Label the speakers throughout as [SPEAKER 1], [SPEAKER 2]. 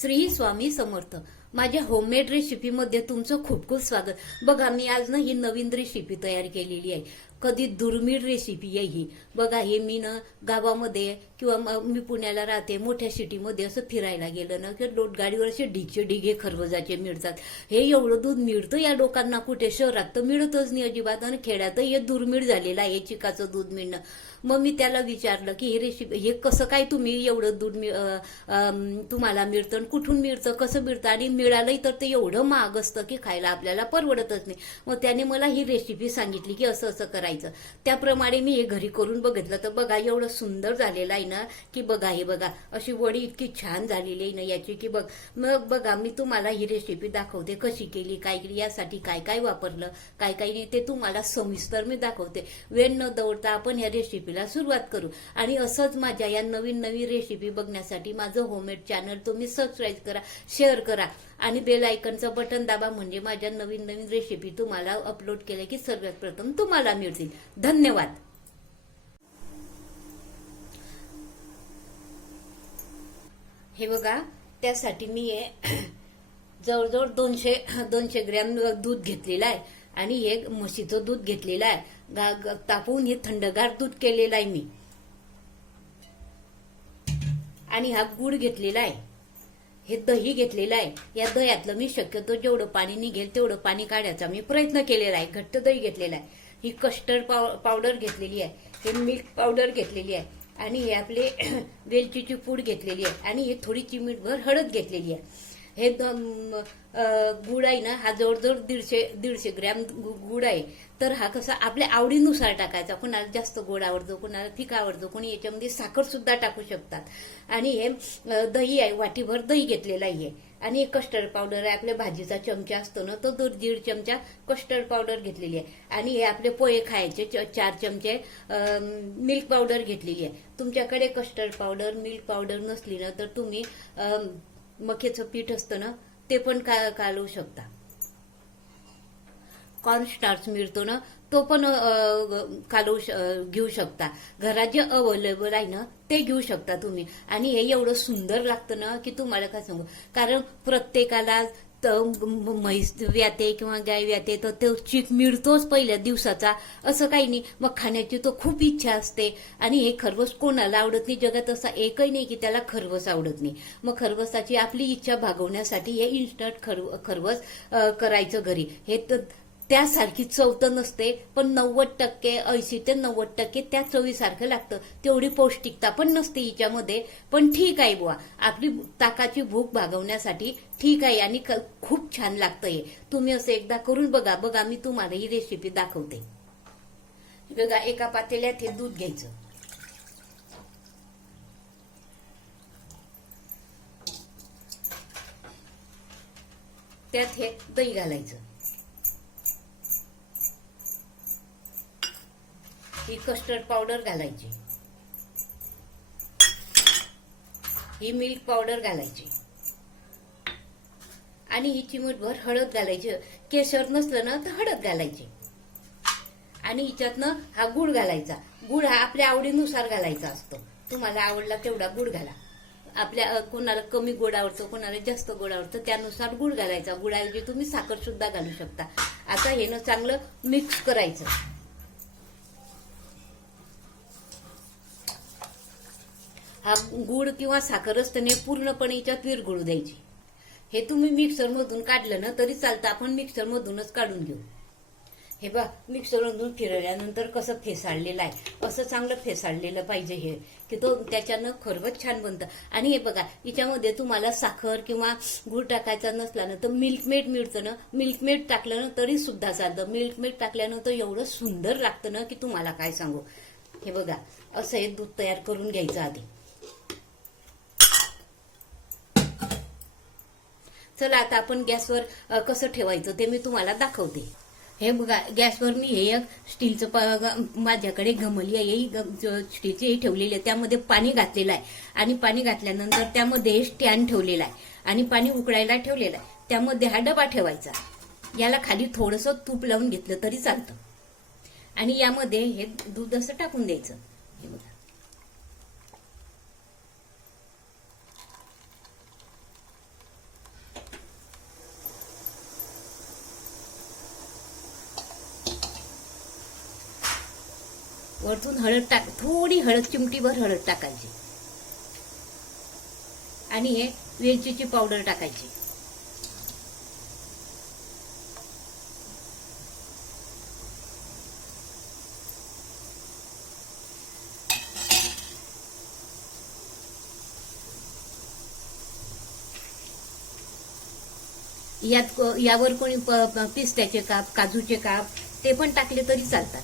[SPEAKER 1] श्री स्वामी समर्थ. माझ्या होममेड रेसिपीमध्ये तुमचं खूप खूप स्वागत. बघा मी आज ना ही नवीन रेसिपी तयार केलेली आहे. कधी दुर्मिळ रेसिपी आहे ही बघा हे मी ना गावामध्ये किंवा मी पुण्याला राहते मोठ्या सिटीमध्ये असं फिरायला गेलं ना की लोटगाडीवर असे ढिगचे ढिगे खरबजाचे मिळतात. हे एवढं दूध मिळतं या लोकांना कुठे? शहरात तर मिळतच नाही अजिबात आणि खेड्यात हे दुर्मिळ झालेलं आहे चिकाचं दूध मिळणं. मग मी त्याला विचारलं की हे रेसिपी हे कसं काय तुम्ही एवढं दूध मिळ- तुम्हाला मिळतं आणि कुठून मिळतं कसं मिळतं? आणि मिळालंही तर ते एवढं महाग असतं की खायला आपल्याला परवडतच नाही. मग त्याने मला ही रेसिपी सांगितली की असं असं करायचं. त्याप्रमाणे मी हे घरी करून बघितलं. तर बघा एवढं सुंदर झालेलं आहे ना की बघा हे बघा अशी वडी इतकी छान झालेली आहे ना याची की बघ मग बघा मी तुम्हाला ही रेसिपी दाखवते. कशी केली काय केली यासाठी काय काय वापरलं काय काय नाही ते तुम्हाला सविस्तर मी दाखवते. वेळ न दौडता आपण या रेसिपीला सुरुवात करू. आणि असंच माझ्या या नवीन नवीन रेसिपी बघण्यासाठी माझं होममेड चॅनल तुम्ही सबस्क्राईब करा शेअर करा. आणि बेल आयकनचं बटन दाबा म्हणजे माझ्या नवीन नवीन रेसिपी तुम्हाला अपलोड केल्या की सर्वात प्रथम तुम्हाला मिळतील. धन्यवाद. हे बघा त्यासाठी मी हे जवळजवळ दोनशे दोनशे ग्रॅम दूध घेतलेलं आहे आणि हे म्हशीचं दूध घेतलेलं आहे. गा तापवून हे थंडगार दूध केलेलं आहे मी. आणि हा गुड घेतलेला आहे. हे दही घेतलेलं आहे. या दह्यातलं मी शक्यतो जेवढं पाणी निघेल तेवढं पाणी काढायचा मी प्रयत्न केलेला आहे. घट्ट दही घेतलेला आहे. ही कस्टर्ड पाव पावडर घेतलेली आहे. हे मिल्क पावडर घेतलेली आहे. आणि हे आपले वेलचीची पूड घेतलेली आहे. आणि हे थोडी चिमीटभर हळद घेतलेली आहे. हे द- म, गुड आहे ना? हा जवळजवळ दीडशे दीडशे ग्रॅम गु- गुड आहे. तर हा कसा आपल्या आवडीनुसार टाकायचा. कोणाला जास्त गोड आवडतो कोणाला फिक आवडतो कोणी याच्यामध्ये साखर सुद्धा टाकू शकतात. आणि हे दही आहे वाटीभर दही घेतलेलं आहे. आणि कस्टर्ड पावडर आहे आपल्या भाजीचा चमचा असतो ना तो दोन दीड चमचा कस्टर्ड पावडर घेतलेली आहे. आणि हे आपले पोहे खायचे च- चार चमचे मिल्क पावडर घेतलेली आहे. तुमच्याकडे कस्टर्ड पावडर मिल्क पावडर नसली ना तर तुम्ही मखेचं पीठ असतं ना ते पण का घालू शकता. कॉर्न स्टार्च मिळतो ना तो पण अ, कालवू श- घेऊ शकता. घरात जे अवेलेबल आहे ना ते घेऊ शकता तुम्ही. आणि हे एवढं सुंदर लागतं ना की तुम्हाला काय सांगू? कारण प्रत्येकाला म्हैस व्याते किंवा गाय व्याते तर तो चीक मिळतोच पहिल्या दिवसाचा. असं काही नाही. मग खाण्याची तो खूप इच्छा असते. आणि हे खरवस कोणाला आवडत नाही? जगात असा एकही नाही की त्याला खरवस आवडत नाही. मग खरवसाची आपली इच्छा भागवण्यासाठी हे इन्स्टंट खरव खरवस करायचं घरी. हे तर त्यासारखी चव तर नसते पण नव्वद टक्के ऐंशी ते नव्वद टक्के त्या चवीसारखं लागतं. तेवढी पौष्टिकता पण नसते हिच्यामध्ये. पण ठीक आहे बुवा. आपली ताकाची भूक भागवण्यासाठी ठीक आहे आणि खूप छान लागतं हे. तुम्ही असं एकदा करून बघा. बघा मी तुम्हाला ही रेसिपी दाखवते. बघा एका पातेल्यात हे दूध घ्यायचं. त्यात हे दही घालायचं. ही कस्टर्ड पावडर घालायची. ही मिल्क पावडर घालायची. आणि ही चिमूटभर हळद घालायची. केशर नसलं ना तर हळद घालायची. आणि हिच्यातनं हा गुळ घालायचा. गुळ हा आपल्या आवडीनुसार घालायचा असतो. तुम्हाला आवडला तेवढा गुळ घाला. आपल्या कोणाला कमी गोड आवडतं कोणाला जास्त गोड आवडतं त्यानुसार गुळ घालायचा. गुळाऐवजी तुम्ही साखर सुद्धा घालू शकता. आता हे ना चांगलं मिक्स करायचं. हा गुळ किंवा साखर असताना पूर्णपणे याच्यात विरघळू द्यायची. हे तुम्ही मिक्सरमधून काढलं ना तरी चालतं. आपण मिक्सरमधूनच काढून घेऊ. हे बा मिक्सरमधून फिरवल्यानंतर कसं फेसाळलेलं आहे. असं चांगलं फेसाळलेलं पाहिजे हे की तो त्याच्यानं खरवत छान बनतं. आणि हे बघा याच्यामध्ये तुम्हाला साखर किंवा गुळ टाकायचा नसला ना तर मिल्क मेड मिळतं ना. मिल्क मेड टाकलं ना तरी सुद्धा चालतं. मिल्क मेड टाकल्यानंतर एवढं सुंदर लागतं ना की तुम्हाला काय सांगू. हे बघा असं हे दूध तयार करून घ्यायचं आधी. चला आता आपण गॅसवर कसं ठेवायचं ते मी तुम्हाला दाखवते. हे बघा गॅसवर मी हे एक स्टीलचं प- ग- माझ्याकडे गमली आहे ग- स्टीलची ठेवलेली आहे त्यामध्ये पाणी घातलेलं आहे. आणि पाणी घातल्यानंतर त्यामध्ये स्टॅन ठेवलेला आहे. आणि पाणी उकळायला ठेवलेलं आहे. त्यामध्ये हा डबा ठेवायचा. याला खाली थोडंसं तूप लावून घेतलं तरी चालतं. आणि यामध्ये हे दूध असं टाकून द्यायचं. हे बघा. वरतून हळद टाक थोडी हळद चिमटीभर हळद टाकायची. आणि हे वेलचीची पावडर टाकायची. यात यावर कोणी प- पिस्त्याचे काप काजूचे काप ते पण टाकले तरी चालतात.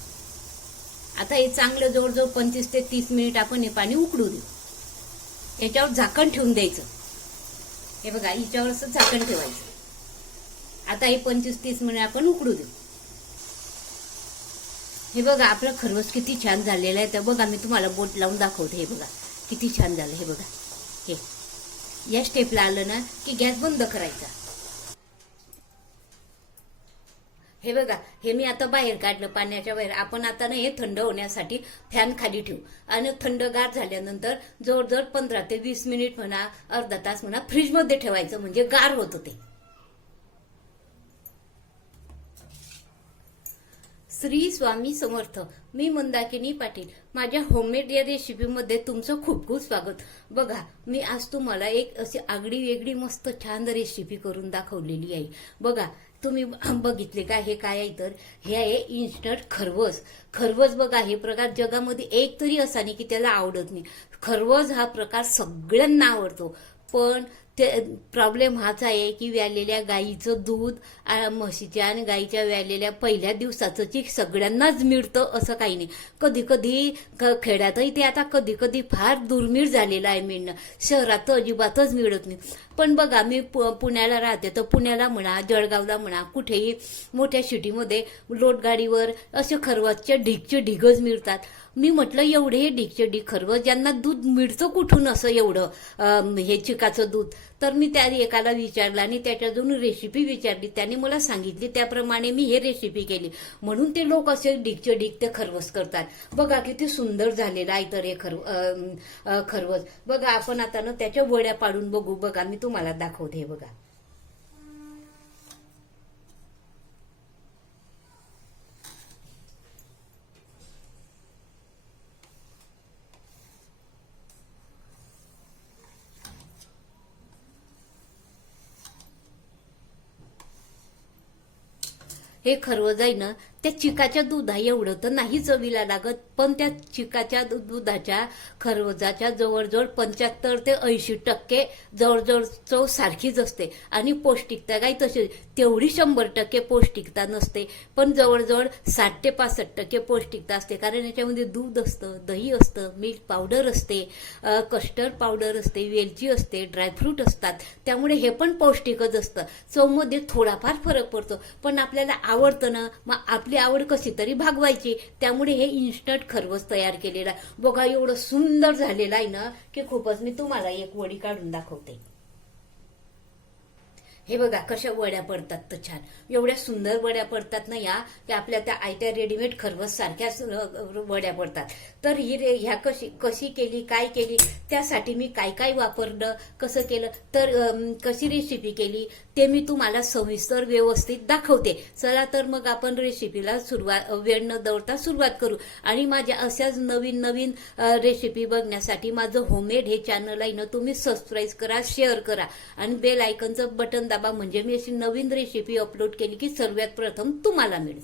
[SPEAKER 1] आता हे चांगलं जवळजवळ पंचवीस ते तीस मिनिट आपण हे पाणी उकडू देऊ. याच्यावर झाकण ठेवून द्यायचं. हे बघा हिच्यावर असं झाकण ठेवायचं. आता हे पंचवीस तीस मिनिट आपण उकडू देऊ. हे बघा आपलं खरवस किती छान झालेलं आहे. तर बघा मी तुम्हाला बोट लावून दाखवते. हे बघा किती छान झालं. हे बघा हे. या स्टेपला आलं ना की गॅस बंद करायचा. हे बघा हे मी आता बाहेर काढलं पाण्याच्या बाहेर. आपण आता ना हे थंड होण्यासाठी फॅन खाली ठेवू. आणि थंडगार झाल्यानंतर जवळजवळ पंधरा ते वीस मिनिट म्हणा अर्धा तास म्हणा फ्रीजमध्ये ठेवायचं म्हणजे गार होतं ते. श्री स्वामी समर्थ मी मंदाकिनी पाटील. माझ्या होममेड या रेसिपीमध्ये तुमचं खूप खूप स्वागत. बघा मी आज तुम्हाला एक अशी आगडी वेगळी मस्त छान रेसिपी करून दाखवलेली आहे. बघा तुम्ही बघितले का? हे काय आहे तर हे आहे इन्स्टंट खरवस. खरवस बघा हे प्रकार जगामध्ये एक तरी असा नाही की त्याला आवडत नाही. खरवस हा प्रकार सगळ्यांना आवडतो. पण ते प्रॉब्लेम हाच आहे की व्यालेल्या गाईचं दूध म्हशीच्या आणि गाईच्या व्यालेल्या पहिल्या दिवसाचं चीक सगळ्यांनाच मिळतं असं काही नाही. कधी कधी खेड्यातही ते आता कधी कधी फार दुर्मिळ झालेलं आहे मिळणं शहरात तर अजिबातच मिळत नाही. पण बघा मी पु- पुण्याला राहते तर पुण्याला म्हणा जळगावला म्हणा कुठेही मोठ्या सिटीमध्ये लोटगाडीवर असे खरवसचे ढिगचे ढिगच मिळतात. मी म्हटलं एवढे हे ढिगचे ढिग खरवस ज्यांना दूध मिळतं कुठून असं एवढं? हे चिकाचं दूध. तर मी त्या एकाला विचारलं आणि त्याच्यातून रेसिपी विचारली. त्याने मला सांगितली त्याप्रमाणे मी हे रेसिपी केली. म्हणून ते लोक असे ढिगचे ढिग ते खरवस करतात. बघा किती सुंदर झालेलं आहे तर हे खरव खरवस. बघा आपण आता ना त्याच्या वड्या पाडून बघू. बघा मी तुम्हाला दाखवते हे बघा. हे खरवं जाई ना त्या चिकाच्या दुधा एवढं तर नाही चवीला लागत पण त्या चिकाच्या दुधाच्या खरवजाच्या जवळजवळ पंच्याहत्तर ते ऐंशी टक्के जवळजवळ चव सारखीच असते. आणि पौष्टिकता काही तशी तेवढी शंभर टक्के पौष्टिकता नसते पण जवळजवळ साठ ते पासष्ट टक्के पौष्टिकता असते. कारण याच्यामध्ये दूध असतं दही असतं मिल्क पावडर असते कस्टर्ड पावडर असते वेलची असते ड्रायफ्रूट असतात. त्यामुळे हे पण पौष्टिकच असतं. चवमध्ये थोडाफार फरक पडतो. पण आपल्याला आवडतं ना मग आपली आवड कशी तरी भागवायची. त्यामुळे हे इन्स्टंट खरवस तयार केलेलं आहे. बघा एवढं सुंदर झालेलं आहे ना की खूपच मी तुम्हाला एक वडी काढून दाखवते. हे बघा कशा वड्या पडतात तर छान. एवढ्या सुंदर वड्या पडतात ना या की आपल्या त्या आयत्या रेडीमेड खरवस सारख्याच वड्या पडतात. तर ही रे ह्या कशी कशी केली काय केली त्यासाठी मी काय काय वापरलं कसं केलं तर कशी रेसिपी केली ते मी तुम्हाला सविस्तर व्यवस्थित दाखवते. चला तर मग आपण रेसिपीला सुरुवात वेळ न दौडता सुरुवात करू. आणि माझ्या अशाच नवीन नवीन रेसिपी बघण्यासाठी माझं होममेड हे चॅनल आहे ना तुम्ही सबस्क्राईब करा शेअर करा. आणि बेल आयकनचं बटन दाबा म्हणजे मी अशी नवीन रेसिपी अपलोड केली की सर्वात प्रथम तुम्हाला मिळेल.